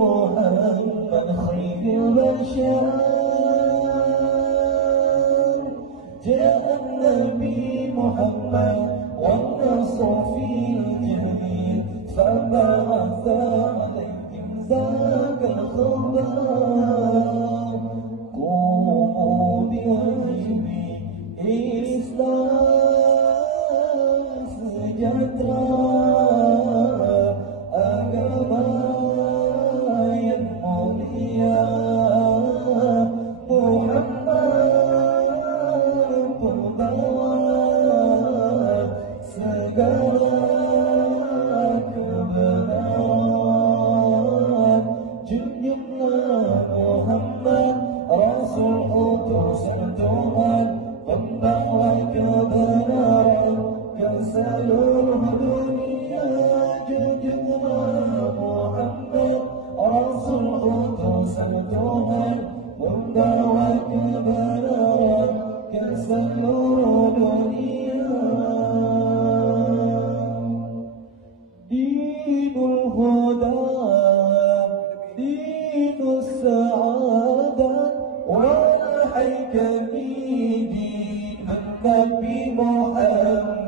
محمد خير البشر جاء النبي محمد والنصر في الجميل فبعث عليهم ذاك الخبر قوموا بواجب الإسلام sejahtera agama yang mulia Muhammad pembawa segala kebenaran junjunglah Muhammad Rasul utusan Tuhan pembawa kebenaran ke seluruh dunia junjunglah Muhammad Rasul utusan Tuhan membawa kebenaran ke seluruh dunia dinul huda dinus sa'adat wahai kami din Nabi Muhammad